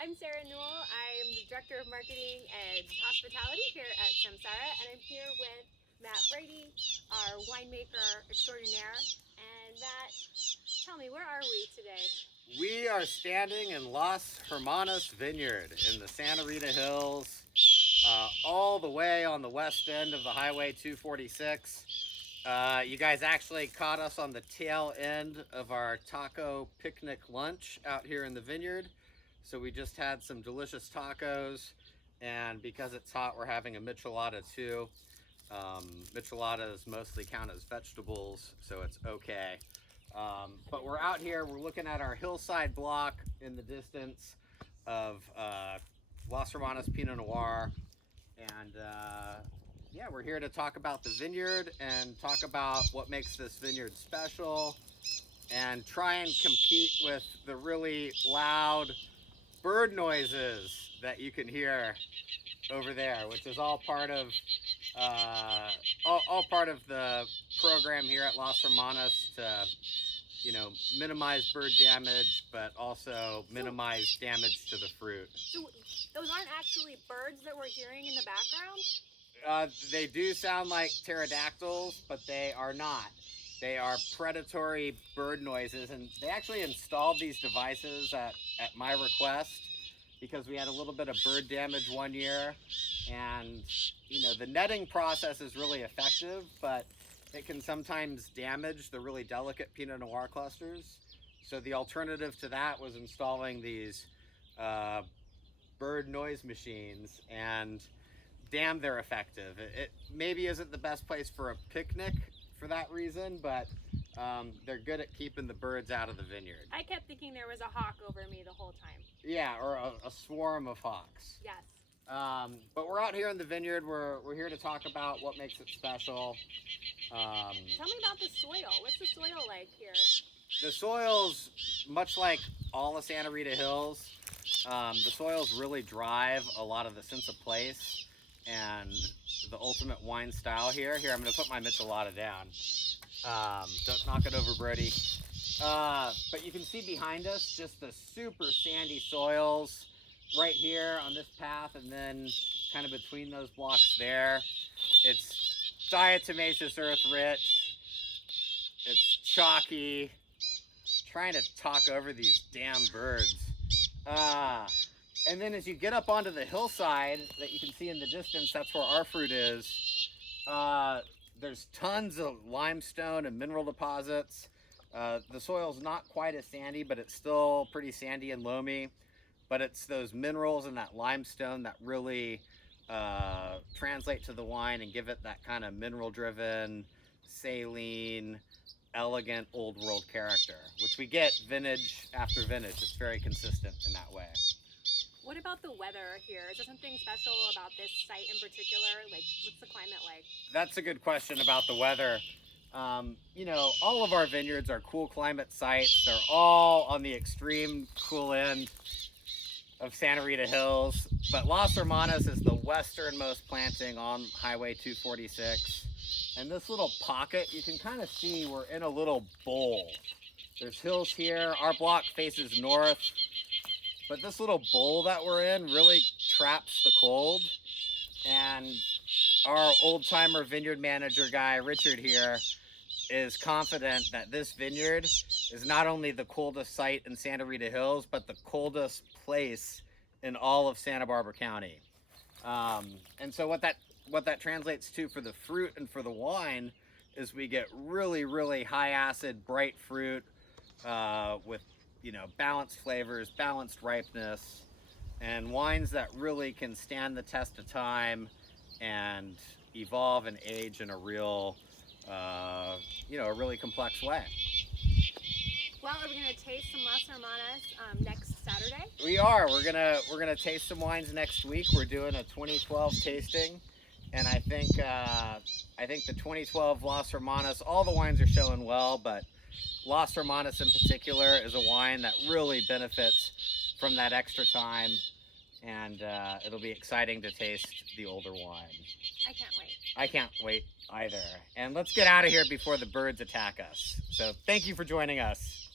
I'm Sarah Newell. I'm the Director of Marketing and Hospitality here at SAMsARA, and I'm here with Matt Brady, our winemaker extraordinaire. And Matt, tell me, where are we today? We are standing in Las Hermanas Vineyard in the Rita Hills, all the way on the west end of the Highway 246. You guys actually caught us on the tail end of our taco picnic lunch out here in the vineyard. So we just had some delicious tacos, and because it's hot, we're having a michelada too. Micheladas mostly count as vegetables, so it's okay. But we're out here, we're looking at our hillside block in the distance of Las Hermanas Pinot Noir. And yeah, we're here to talk about the vineyard and talk about what makes this vineyard special and try and compete with the really loud bird noises that you can hear over there, which is all part of the program here at Las Hermanas to, you know, minimize bird damage, but also minimize damage to the fruit. So those aren't actually birds that we're hearing in the background? They do sound like pterodactyls, but they are not. They are predatory bird noises, and they actually installed these devices at my request because we had a little bit of bird damage one year. And, you know, the netting process is really effective, but it can sometimes damage the really delicate Pinot Noir clusters. So the alternative to that was installing these bird noise machines, and damn, they're effective. It maybe isn't the best place for a picnic for that reason, but they're good at keeping the birds out of the vineyard. I kept thinking there was a hawk over me the whole time. Yeah, or a swarm of hawks. Yes. But we're out here in the vineyard. We're here to talk about what makes it special. Tell me about the soil. What's the soil like here? The soils, much like all of Santa Rita Hills, the soils really drive a lot of the sense of place and the ultimate wine style here. Here, I'm going to put my michelada down. Don't knock it over, Brody. But you can see behind us just the super sandy soils right here on this path, and then kind of between those blocks there. It's diatomaceous earth rich. It's chalky. Trying to talk over these damn birds. And then as you get up onto the hillside that you can see in the distance, that's where our fruit is. There's tons of limestone and mineral deposits. The soil's not quite as sandy, but it's still pretty sandy and loamy. But it's those minerals and that limestone that really translate to the wine and give it that kind of mineral-driven, saline, elegant, old-world character, which we get vintage after vintage. It's very consistent in that way. What about the weather here? Is there something special about this site in particular? Like, what's the climate like? That's a good question about the weather. You know, all of our vineyards are cool climate sites. They're all on the extreme cool end of Santa Rita Hills, but Las Hermanas is the westernmost planting on Highway 246. And this little pocket, you can kind of see we're in a little bowl. There's hills here. Our block faces north, but this little bowl that we're in really traps the cold. And our old-timer vineyard manager guy, Richard here, is confident that this vineyard is not only the coldest site in Santa Rita Hills, but the coldest place in all of Santa Barbara County. And so what that translates to for the fruit and for the wine is we get really, really high acid, bright fruit with, you know, balanced flavors, balanced ripeness, and wines that really can stand the test of time and evolve and age in a real, you know, a really complex way. Well, are we going to taste some Las Hermanas next Saturday? We are. We're gonna taste some wines next week. We're doing a 2012 tasting, and I think the 2012 Las Hermanas, all the wines are showing well, but Las Hermanas in particular is a wine that really benefits from that extra time, and it'll be exciting to taste the older wine. I can't wait. I can't wait either. And let's get out of here before the birds attack us. So thank you for joining us.